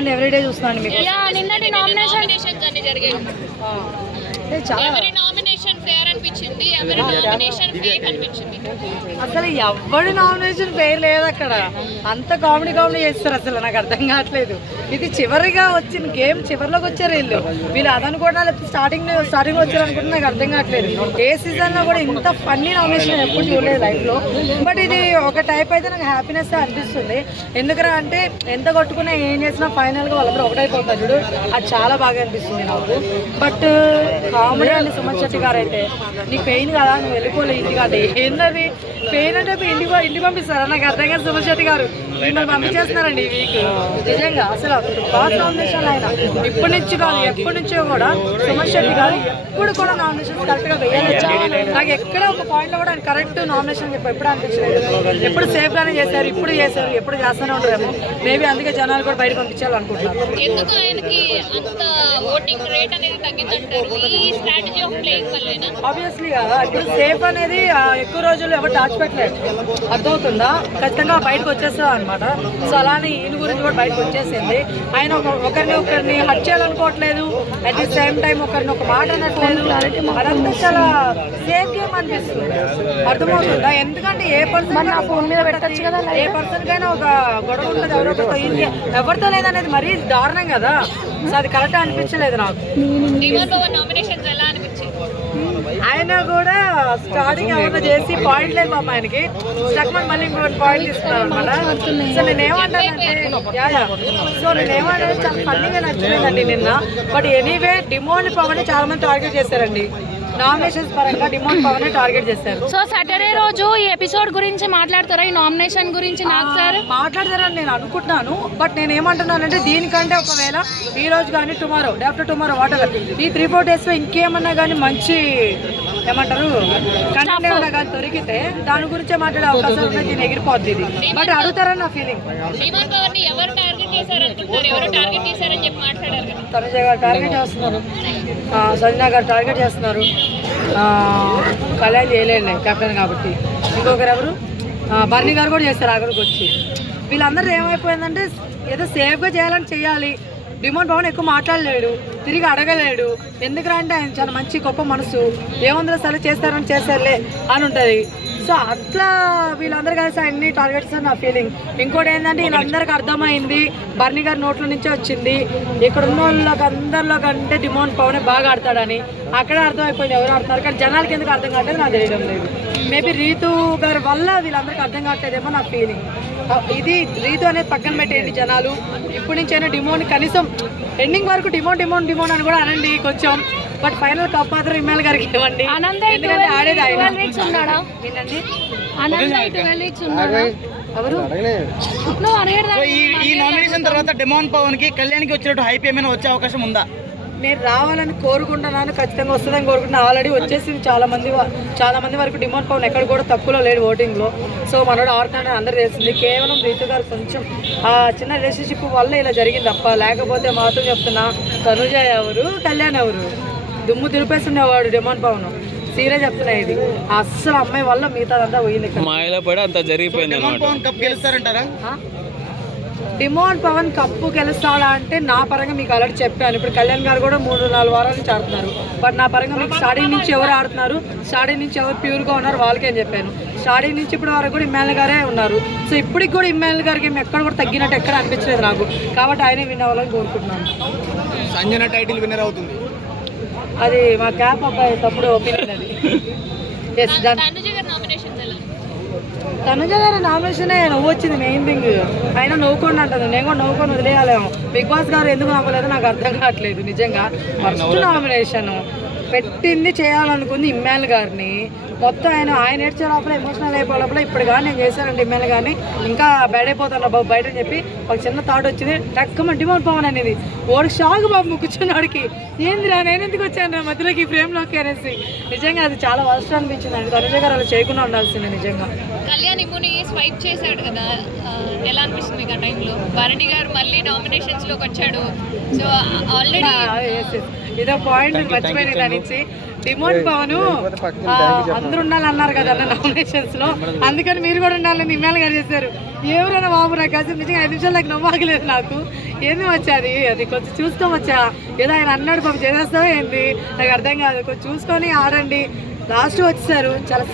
అండి ఎవ్రీడే చూస్తున్నాను మీకు. నిన్నటి నామినేషన్స్ అన్ని జరిగాయి. అసలు ఎవరి నామినేషన్ ఫెయిర్ లేదు అక్కడ. అంత కామెడీ చేస్తారు. అసలు నాకు అర్థం కావట్లేదు. ఇది చివరిగా వచ్చిన గేమ్, చివరిలోకి వచ్చారు వీళ్ళు అదనుకోవడం, లేకపోతే స్టార్టింగ్ వచ్చారు అనుకుంటే నాకు అర్థం కావట్లేదు. ఏ సీజన్ లో కూడా ఇంత ఫన్నీ నామినేషన్ ఎప్పుడు చూడలేదు లైఫ్ లో. బట్ ఇది ఒక టైప్ అయితే నాకు హ్యాపీనెస్ అనిపిస్తుంది. ఎందుకంటే అంటే ఎంత కొట్టుకున్నా ఏం చేసినా ఫైనల్ గా వాళ్ళందరూ ఒకటైపోతారు చూడు, అది చాలా బాగా అనిపిస్తుంది నాకు. బట్ కామెడీ అండి సుమన్ శెట్టి గారు అయితే, నీకు పెయిన్ కదా, నువ్వు వెళ్ళిపోలే ఇంటికి. అది ఏంటది పెయిన్ అంటే ఇంటికి పంపిస్తారా? నాకు అర్థం కాదు. సుమన్ శెట్టి గారు మిమ్మల్ని పంపించేస్తున్నారండి ఈ వీక్. నిజంగా అసలు బాగా నామినేషన్ అయినా ఇప్పటి నుంచి కాదు, ఎప్పటి నుంచో కూడా సుమన్ శెట్టి గారు ఎప్పుడు కూడా నామినేషన్స్ కరెక్ట్ గా వేయలేదు. నాకు ఎక్కడ ఒక పాయింట్ లో కూడా ఆయన కరెక్ట్ నామినేషన్ చెప్పి ఎప్పుడు అనిపించలేదు. ఎప్పుడు సేఫ్ గానే చేశారు, ఇప్పుడు చేశారు, ఎప్పుడు చేస్తూనే ఉంటారేమో. మేబీ అందుకే జనాలు కూడా బయట పంపించాలనుకుంటున్నారు. ఆబ్వియస్లీ కదా, ఇప్పుడు సేఫ్ అనేది ఎక్కువ రోజులు ఎవరు దాచిపెట్టలేదు, అర్థమవుతుందా? ఖచ్చితంగా బయటకు వచ్చేస్తుంది అనమాట. సో అలానే ఈయన గురించి కూడా బయటకు వచ్చేసింది. ఆయన ఒకరిని హట్ చేయాలనుకోవట్లేదు, అట్ ది సేమ్ టైం ఒకరిని ఒక మాట అనట్లేదు. అదంతా చాలా సేఫ్ గేమ్ అనిపిస్తుంది, అర్థమవుతుందా? ఎందుకంటే ఏ పర్సన్ ఫోన్ మీద పెట్టచ్చు కదా, ఏ పర్సన్ కైనా ఒక గొడవ ఉంటుంది ఎవరితో లేదనేది మరీ దారుణం కదా. సో అది కరెక్ట్ అనిపించలేదు నాకు. ఆయన కూడా స్టార్టింగ్ ఎవరైనా చేసి పాయింట్ లేదు పాప ఆయనకి, స్టక్మన్ మళ్ళీ ఇంకొక పాయింట్ తీసుకున్నారు అనమాట. సో నేనేమంటానంటే చాలా ఫన్నీగా నచ్చలేదండి నిన్న. బట్ ఎనీవే డిమోండ్ పవన్ చాలా మంది టార్గెట్ చేశారండి. నామినేషన్స్ పరంగా డిమోండ్ పవన్ టార్గెట్ చేశారు. సో సాటర్డే రోజు ఈ ఎపిసోడ్ గురించి మాట్లాడతారా? ఈ నామినేషన్ గురించి నాకు సార్ మాట్లాడతారని నేను అనుకుంటున్నాను. బట్ నేను ఏమంటున్నానంటే దీనికంటే ఒకవేళ ఈ రోజు కానీ tomorrow, day after tomorrow, whatever ఈ 3-4 days లో ఇంకేమన్నా కానీ మంచి ఏమంటారు కంటెంట్ ఏమన్నా కానీ దొరికితే దాని గురించే మాట్లాడే అవకాశం ఉన్నది. దీన్ని ఎగిరిపోద్ది ఇది. బట్ అడుగుతారని నా ఫీలింగ్. తనుజ గారు టార్గెట్ చేస్తున్నారు, సంజన గారు టార్గెట్ చేస్తున్నారు, కళ్యాణ్ చేయలేండి కెప్టెన్ కాబట్టి. ఇంకొకరు ఎవరు, బర్నీ గారు కూడా చేస్తారు ఆఖరికి వచ్చి. వీళ్ళందరూ ఏమైపోయిందంటే ఏదో సేఫ్గా చేయాలి. డిమోండ్ పవన్ ఎక్కువ మాట్లాడలేడు, తిరిగి అడగలేడు. ఎందుకంటే అంటే ఆయన చాలా మంచి గొప్ప మనసు, ఏముందో సరే చేస్తారలే అని ఉంటుంది. సో అట్లా వీళ్ళందరూ కలిసి ఆయన్ని టార్గెట్స్ నా ఫీలింగ్. ఇంకోటి ఏంటంటే వీళ్ళందరికీ అర్థమైంది బర్నీ గారి నోట్ల నుంచే వచ్చింది, ఇక్కడ ఉన్న వాళ్ళకి అందరిలో కంటే డిమోండ్ పవన్ బాగా ఆడతాడని. అక్కడే అర్థమైపోయింది ఎవరు ఆడుతున్నారు. కానీ జనాలకి ఎందుకు అర్థం కావట్లేదు నాకు తెలియడం లేదు. మేబీ రీతు గారి వల్ల వీళ్ళందరికీ అర్థం కావట్లేదేమో నా ఫీలింగ్. ఇది రీతు అనేది పక్కన పెట్టేయండి, జనాలు ఇప్పటి నుంచి అయినా డిమోండ్ కనీసం ఎండింగ్ వరకు డిమోండ్ అని కూడా అనండి కొంచెం. బట్ ఫైనల్ కప్ మాత్రం ఇమ్మాయిల్ గారికి ఇవ్వండి. ఎందుకంటే ఆడేది ఆయన. ఈ నామినేషన్ తర్వాత డిమాండ్ పవన్ కి కళ్యాణ్కి వచ్చినట్టు హైప్ ఏమైనా వచ్చే అవకాశం ఉందా? నేను రావాలని కోరుకుంటున్నాను, ఖచ్చితంగా వస్తుందని కోరుకుంటున్నాను. ఆల్రెడీ వచ్చేసింది చాలా మంది వరకు. డిమాండ్ పవన్ ఎక్కడ కూడా తక్కువలో లేడు ఓటింగ్లో. సో మనోడు ఆడుతాడని అందరూ తెలిసింది. కేవలం రీతు గారు కొంచెం ఆ చిన్న రిలేషన్షిప్ వల్ల ఇలా జరిగింది తప్ప, లేకపోతే మాత్రం చెప్తున్నా తనుజ ఎవరు, కళ్యాణ్ ఎవరు, దుమ్ము దులిపేస్తుండేవాడు డిమాండ్ పవన్. సీరియస్ చెప్తున్నా, ఇది అస్సలు అమ్మాయి వల్ల మిగతాదంతా పోయింది. డిమాండ్ పవన్ కప్పు గెలుస్తాడా అంటే నా పరంగా మీకు ఆల్రెడీ చెప్పాను. ఇప్పుడు కళ్యాణ్ గారు కూడా 3-4 వారాల నుంచి ఆడుతున్నారు. బట్ నా పరంగా మీకు స్టార్టింగ్ నుంచి ఎవరు ఆడుతున్నారు, స్టార్టింగ్ నుంచి ఎవరు ప్యూర్గా ఉన్నారు వాళ్ళకేం చెప్పాను. స్టార్టింగ్ నుంచి ఇప్పటి వరకు కూడా ఇమ్మాయిల్ గారే ఉన్నారు. సో ఇప్పటికి కూడా ఇమ్మాయిల్ గారికి ఎక్కడ కూడా తగ్గినట్టు ఎక్కడ అనిపించలేదు నాకు. కాబట్టి ఆయనే విన్ అవ్వాలని కోరుకుంటున్నాను. సంజన టైటిల్ విన్నర్ అవుతుంది. అది మా క్యాప్ అబ్బాయి తప్పుడు ఒపీనియన్ అది. తనుజ గారి నామినేషనే నవ్వు వచ్చింది మెయిన్ థింగ్. అయినా నవ్వుకోండి అంటుంది, నేను కూడా నవ్వుకొని వదిలేయాలేమో. బిగ్ బాస్ గారు ఎందుకు నవ్వలేదో నాకు అర్థం కావట్లేదు. నిజంగా ఫస్ట్ నామినేషన్ పెట్టింది చేయాలనుకుంది ఇమ్మాయిల్ గారిని. మొత్తం ఆయన ఏడ్చే లోపల ఎమోషనల్ అయిపోయే లోపల ఇప్పుడు కానీ నేను చేశానండి ఇమ్మాయిల్ గారిని, ఇంకా బ్యాడ్ అయిపోతాను బాబు బయట అని చెప్పి ఒక చిన్న థాట్ వచ్చింది. టక్కమ డిమాండ్ పవన్ అనేది వాడికి షాక్ బాబు కూర్చున్నాడికి, ఏందిరా నేను ఎందుకు వచ్చాను మధ్యలోకి ఈ ఫ్రేమ్లోకి అనేసి. నిజంగా అది చాలా వర్స్ట్ అనిపించింది అండి. తనుజ గారు అలా చేయకుండా ఉండాల్సింది నిజంగా. కళ్యాణ్ ఇమ్ముని స్వైప్ చేశాడు కదా, ఎలా అనిపిస్తుంది మీకు ఆ టైంలో? భరణి గారు మళ్ళీ నామినేషన్స్లోకి వచ్చాడు. సో ఆల్రెడీ ఇదో పాయింట్ మర్చిపోయింది దాని నుంచి. డిమాండ్ పవన్ అందరూ ఉండాలన్నారు కదా నామినేషన్స్ లో, అందుకని మీరు కూడా ఉండాలని ఇమ్మేలు గారు చేశారు. ఎవరైనా బాబు నాకు అసలు నిజంగా 5 నిమిషాలు నాకు నవ్వాగలేదు. నాకు ఏంది వచ్చాది అది కొంచెం చూసుకోవచ్చా, ఏదో ఆయన అన్నాడు పాపం చేసేస్తావా ఏంది నాకు అర్థం కాదు. కొంచెం చూసుకొని ఆడండి. లాస్ట్ వచ్చేసారు, చాలా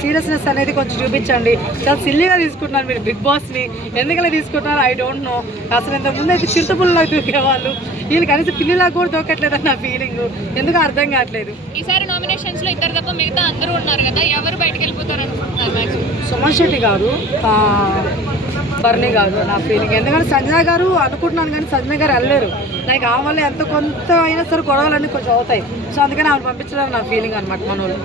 సీరియస్నెస్ అనేది కొంచెం చూపించండి. చాలా సిల్లీగా తీసుకుంటున్నారు మీరు బిగ్ బాస్ని, ఎందుకలా తీసుకుంటున్నారు ఐ డోంట్ నో. అసలు ఇంతకుముందు అయితే చిరుతపుల్లా దూకేవాళ్ళు, వీళ్ళు కనీసం పిల్లిలా కూడా దూకట్లేదని నా ఫీలింగ్, ఎందుకు అర్థం కావట్లేదు. ఈసారి నామినేషన్స్ లో ఇద్దరు తప్ప మిగతా అందరూ ఉన్నారు కదా, ఎవరు బయటకు వెళ్ళిపోతారు అనుకుంటున్నారు మ్యాక్సిమం? సుమన్ శెట్టి గారు, బర్నీ గారు నా ఫీలింగ్. ఎందుకంటే సంజన గారు అనుకుంటున్నాను కానీ సంజన గారు వెళ్ళలేరు. నాకు ఆ వల్ల ఎంత కొంత అయినా సరే గొడవలన్నీ కొంచెం అవుతాయి. సో అందుకని ఆమెను పంపించడం నా ఫీలింగ్ అనమాట మనోళ్ళు.